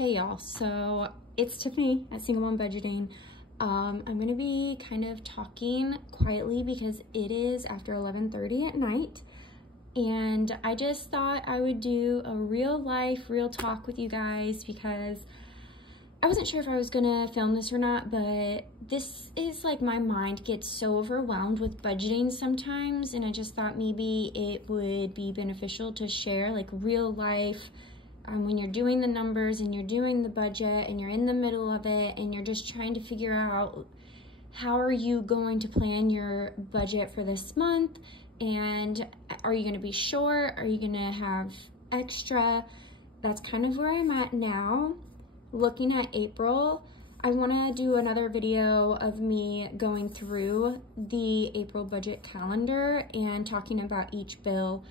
Hey y'all, so it's Tiffany at Single Mom Budgeting. I'm gonna be kind of talking quietly because it is after 11:30 at night, and I just thought I would do a real talk with you guys because I wasn't sure if I was gonna film this or not, but this is like my mind gets so overwhelmed with budgeting sometimes, and I just thought maybe it would be beneficial to share like real life when you're doing the numbers and you're doing the budget and you're in the middle of it and you're just trying to figure out how are you going to plan your budget for this month, and are you going to be short, are you going to have extra. That's kind of where I'm at now. Looking at April, I want to do another video of me going through the April budget calendar and talking about each bill.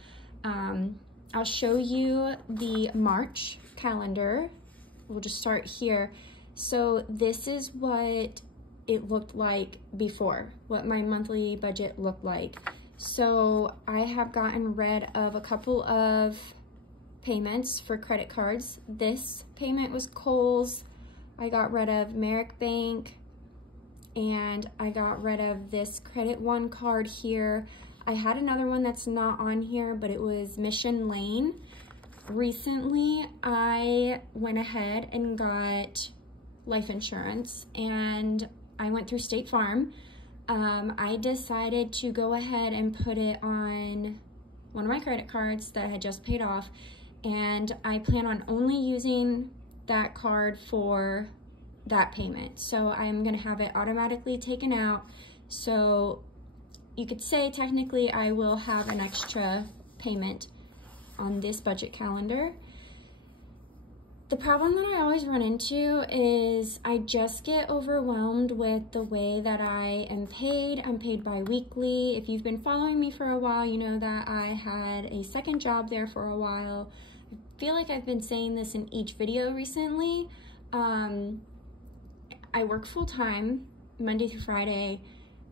I'll show you the March calendar. We'll just start here. So this is what it looked like before, what my monthly budget looked like. So I have gotten rid of a couple of payments for credit cards. This payment was Kohl's. I got rid of Merrick Bank, and I got rid of this Credit One card here. I had another one that's not on here, but it was Mission Lane. Recently, I went ahead and got life insurance, and I went through State Farm. I decided to go ahead and put it on one of my credit cards that I had just paid off, and I plan on only using that card for that payment. So I'm gonna have it automatically taken out. So you could say technically I will have an extra payment on this budget calendar. The problem that I always run into is I just get overwhelmed with the way that I am paid. I'm paid bi-weekly. If you've been following me for a while, you know that I had a second job there for a while. I feel like I've been saying this in each video recently. I work full-time, Monday through Friday.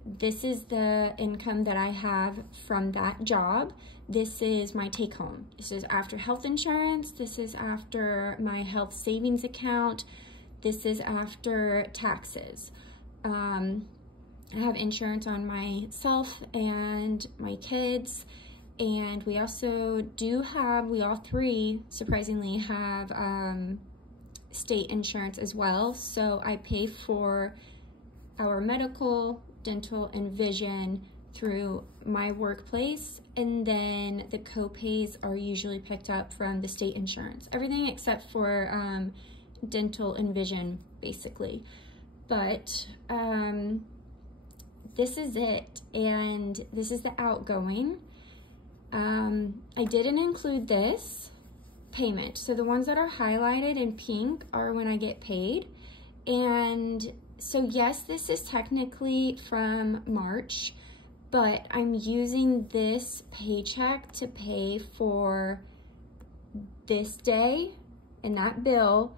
This is the income that I have from that job. This is my take home. This is after health insurance. This is after my health savings account. This is after taxes. I have insurance on myself and my kids. And we also we all three surprisingly have state insurance as well. So I pay for our medical, dental, and vision through my workplace, and then the co-pays are usually picked up from the state insurance. Everything except for dental and vision, basically. But this is it, and this is the outgoing. I didn't include this payment. So the ones that are highlighted in pink are when I get paid. And so yes, this is technically from March, but I'm using this paycheck to pay for this day and that bill,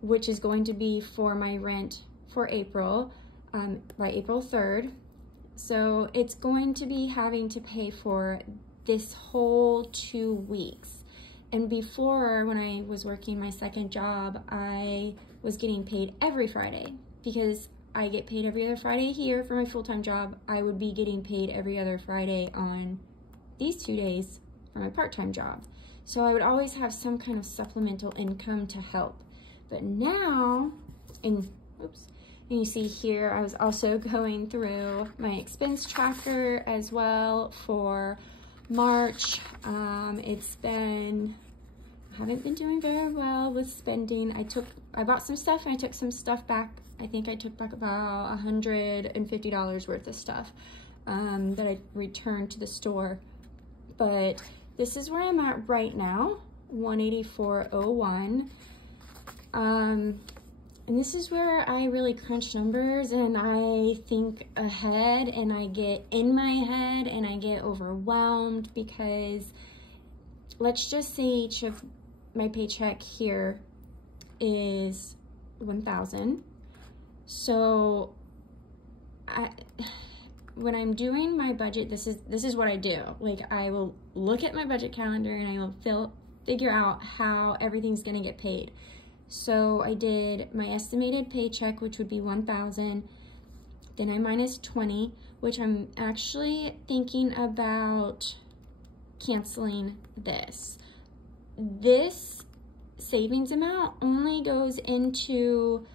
which is going to be for my rent for April, by April 3rd. So it's going to be having to pay for this whole 2 weeks. And before, when I was working my second job, I was getting paid every Friday. Because I get paid every other Friday here for my full-time job, I would be getting paid every other Friday on these 2 days for my part-time job. So I would always have some kind of supplemental income to help. But now, and you see here, I was also going through my expense tracker as well for March. I haven't been doing very well with spending. I bought some stuff and I took some stuff back. I think I took back about $150 worth of stuff that I returned to the store. But this is where I'm at right now, $184.01. And this is where I really crunch numbers and I think ahead, and I get in my head and I get overwhelmed because let's just say each of my paycheck here is $1,000. So when I'm doing my budget, this is what I do. Like, I will look at my budget calendar and I will figure out how everything's gonna get paid. So I did my estimated paycheck, which would be $1,000. Then I minus 20, which I'm actually thinking about canceling this. This savings amount only goes into,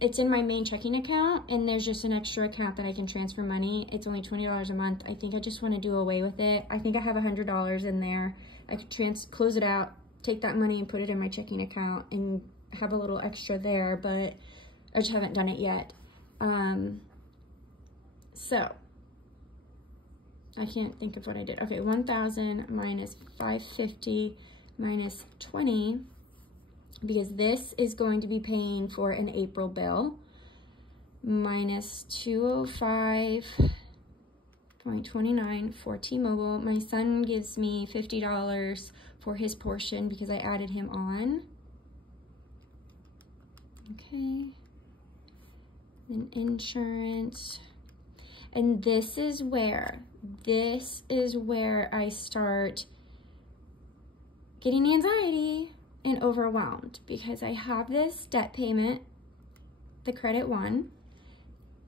it's in my main checking account, and there's just an extra account that I can transfer money. It's only $20 a month. I think I just want to do away with it. I think I have $100 in there. I could close it out, take that money and put it in my checking account and have a little extra there, but I just haven't done it yet. So I can't think of what I did. Okay, 1,000 minus 550 minus 20, because this is going to be paying for an April bill, minus 205.29 for T-Mobile. My son gives me $50 for his portion because I added him on. Okay. Then insurance. And this is where I start getting anxiety and overwhelmed, because I have this debt payment, the credit one,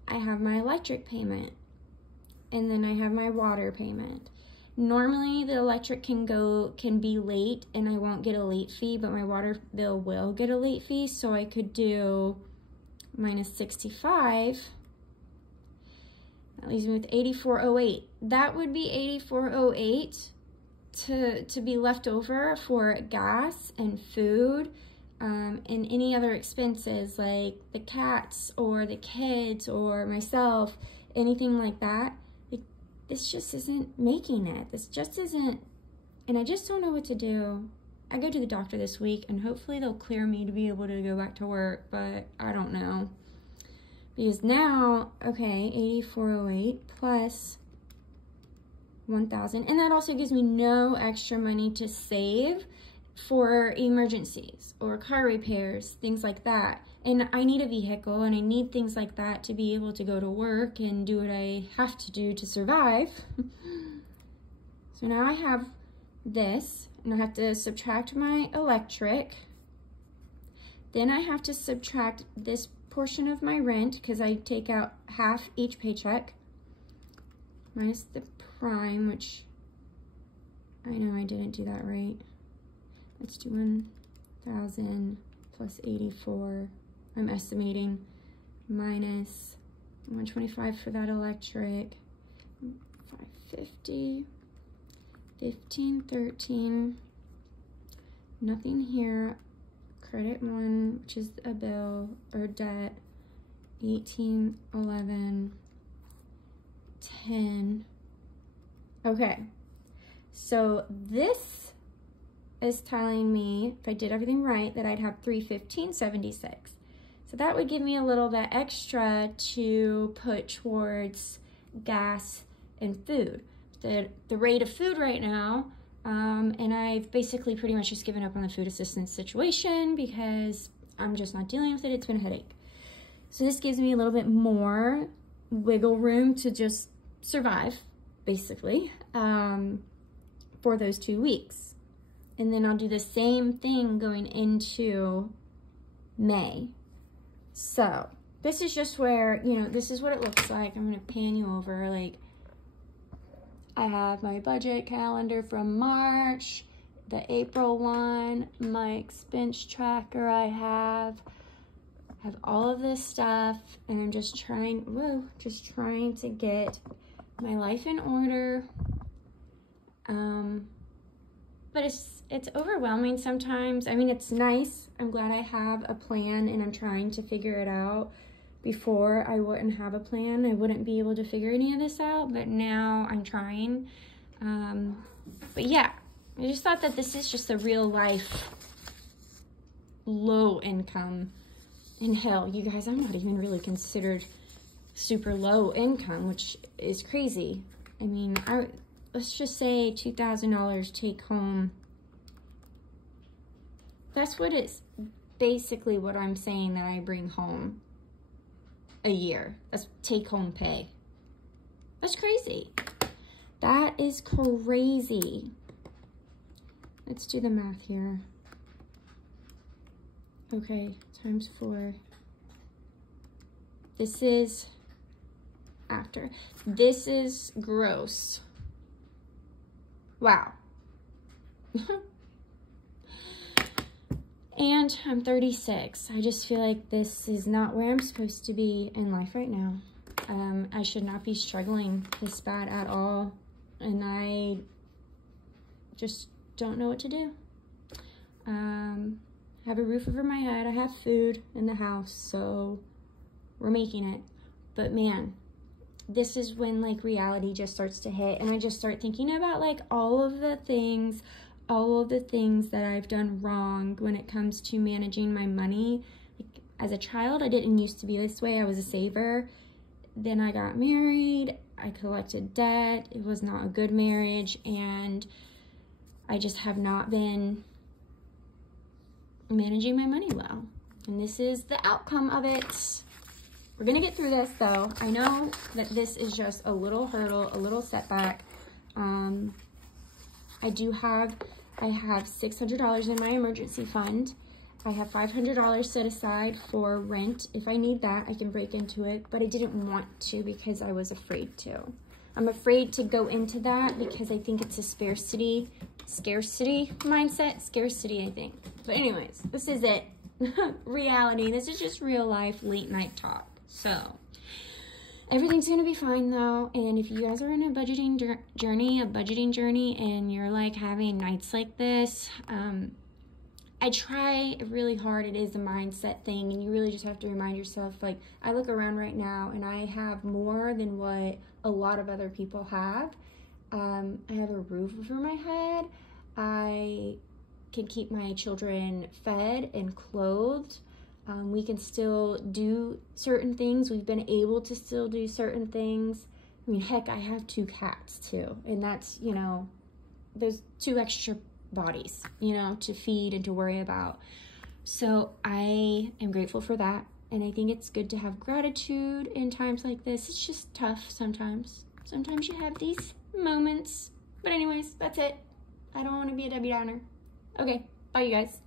I have my electric payment, and then I have my water payment. Normally the electric can be late and I won't get a late fee, but my water bill will get a late fee, so I could do minus 65. That leaves me with 8408. That would be 8408 to be left over for gas and food, and any other expenses like the cats or the kids or myself, anything like that. This just isn't making it. This just isn't, and I just don't know what to do. I go to the doctor this week and hopefully they'll clear me to be able to go back to work, but I don't know. Because now, okay, 8408 plus 1,000, and that also gives me no extra money to save for emergencies or car repairs, things like that. And I need a vehicle and I need things like that to be able to go to work and do what I have to do to survive. So now I have this, and I have to subtract my electric. Then I have to subtract this portion of my rent, because I take out half each paycheck, minus the prime, which I know I didn't do that right. Let's do 1,000 plus 84. I'm estimating, minus 125 for that electric, 550, 1513, nothing here. Credit one, which is a bill or debt, 1811, 10. Okay, so this is telling me, if I did everything right, that I'd have 315.76. So that would give me a little bit extra to put towards gas and food. The rate of food right now, and I've basically pretty much just given up on the food assistance situation because I'm just not dealing with it. It's been a headache. So this gives me a little bit more wiggle room to just survive, basically, for those 2 weeks. And then I'll do the same thing going into May. So this is just where, you know, this is what it looks like. I'm going to pan you over. Like, I have my budget calendar from March, the April one, my expense tracker I have all of this stuff, and I'm just trying, to get my life in order. But it's overwhelming sometimes. I mean, it's nice. I'm glad I have a plan and I'm trying to figure it out. Before, I wouldn't have a plan. I wouldn't be able to figure any of this out, but now I'm trying. But yeah, I just thought that this is just a real life low income. And hell, you guys, I'm not even really considered super low income, which is crazy. I mean, let's just say $2,000 take home. That's what it's basically what I'm saying that I bring home a year. That's take home pay. That's crazy. That is crazy. Let's do the math here. Okay, times 4. This is after. This is gross. Wow. And I'm 36. I just feel like this is not where I'm supposed to be in life right now. I should not be struggling this bad at all. And I just don't know what to do. I have a roof over my head. I have food in the house, so we're making it. But man, this is when like reality just starts to hit, and I just start thinking about like all of the things that I've done wrong when it comes to managing my money. Like, as a child, I didn't used to be this way. I was a saver. Then I got married. I collected debt. It was not a good marriage, and I just have not been managing my money well. And this is the outcome of it. We're gonna get through this though. I know that this is just a little hurdle, a little setback. I have $600 in my emergency fund. I have $500 set aside for rent. If I need that, I can break into it, but I didn't want to because I was afraid to. I'm afraid to go into that because I think it's a scarcity mindset. Scarcity, I think. But anyways, this is it. Reality. This is just real life late night talk. So everything's gonna be fine though. And if you guys are in a budgeting journey, and you're like having nights like this, I try really hard. It is a mindset thing, and you really just have to remind yourself, like, I look around right now and I have more than what a lot of other people have. I have a roof over my head. I can keep my children fed and clothed. We can still do certain things. We've been able to still do certain things. I mean, heck, I have 2 cats too. And that's, you know, there's 2 extra bodies, you know, to feed and to worry about. So I am grateful for that. And I think it's good to have gratitude in times like this. It's just tough sometimes. Sometimes you have these moments. But anyways, that's it. I don't want to be a Debbie Downer. Okay, bye you guys.